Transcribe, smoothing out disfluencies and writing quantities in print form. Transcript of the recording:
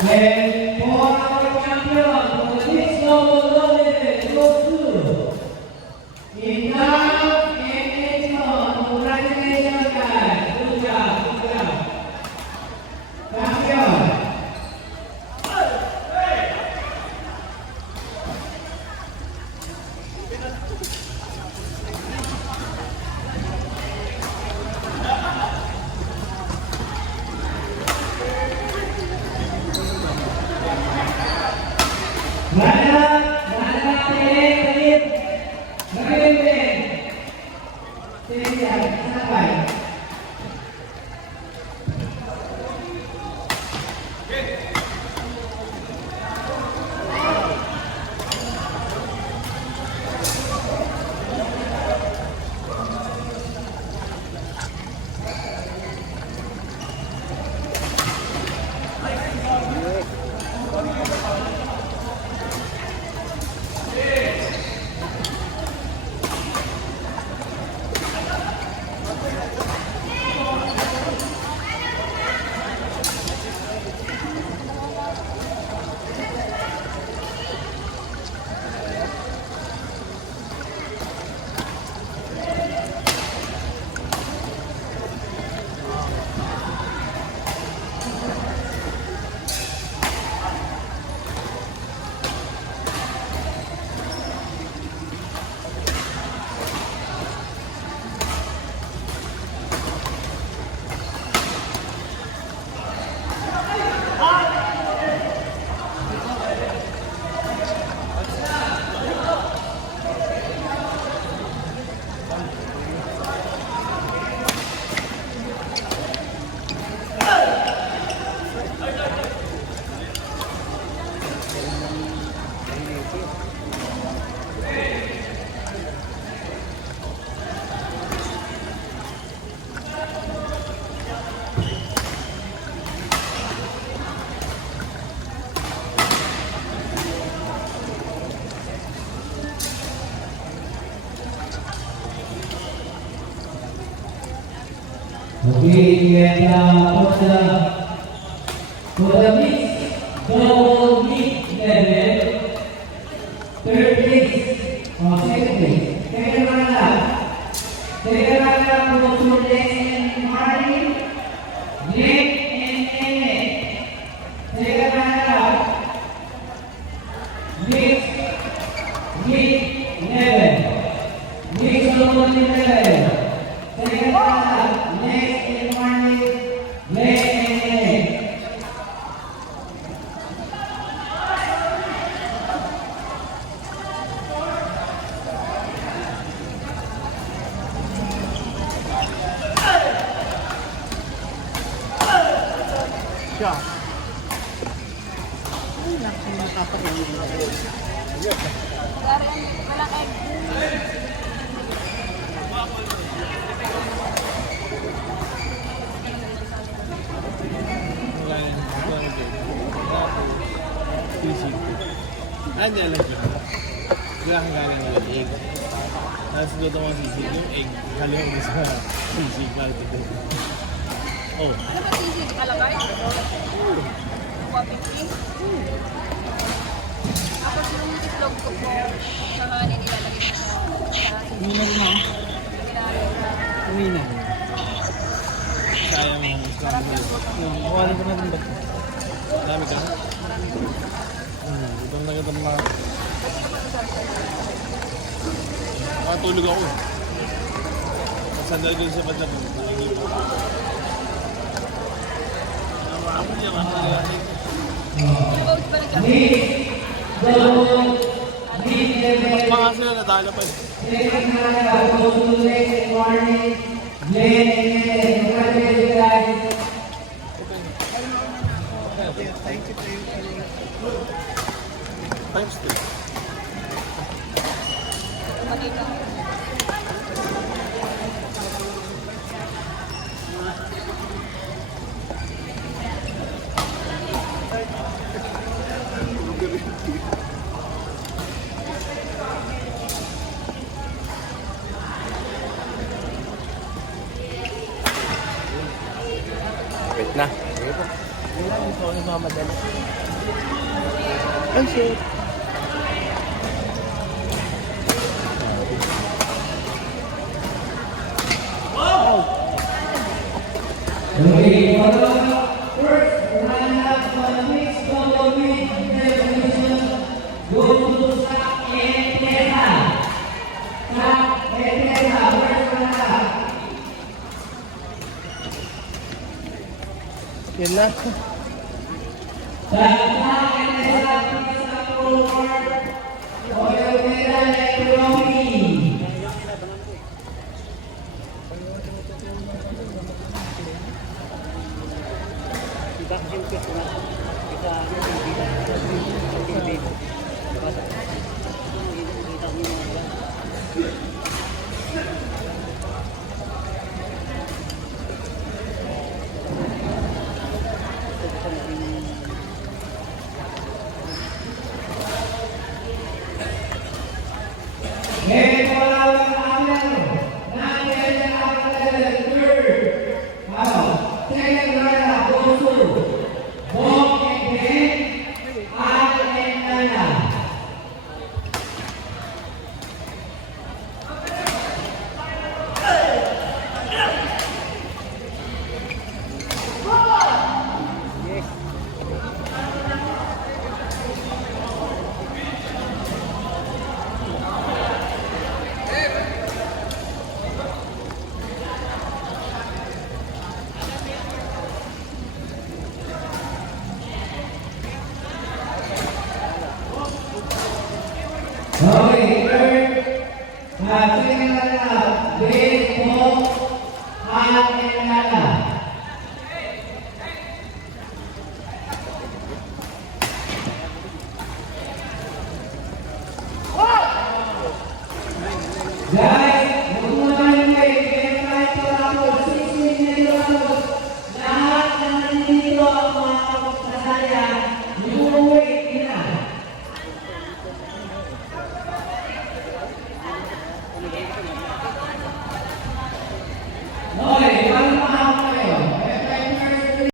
And for our champion, for the next global loaded goes to Indra and Edson. Congratulations, guys. Good job, good job. Champion. Okay, and for the mixed double mix level, third place or second place. Second runner-up. Second runner-up goes to Lex and Marty, Nick and Emmett. Second runner-up, Nick 11. Nick Solomon 11. Second runner-up, Lex and Marty, Lex and Emmett. siya. Ay, naku, nakapatid. Walang egg. Hindi alam ko. Wala kang galing ng egg. Tapos luto mo sisig yung egg. Halong mo sa sisig. Oh. Ano ba sisig? Kalagay? Wapiti? Ako yung itlog ko po sa kanin nilalagay sa Uminan mo. Uminan. Sayang yung kawalan ko natin ba? Dami ka? Itong nagatang mga tulog ako eh. Sandal ko sa pagkat nakikip ako. Ako niya makakaligasin. Mga sila natalo pa eh. Times 2. Wait na. Sige po. Gusto ko nagmamadali. Ay, shit. Okay, for the first round of mixed double meet competition, go to Sak Etera. Sak Etera, first round. Yun na. Sak Etera, first round. Oil Mera Economy. Okay, third, second round, baseball, and nana. Jai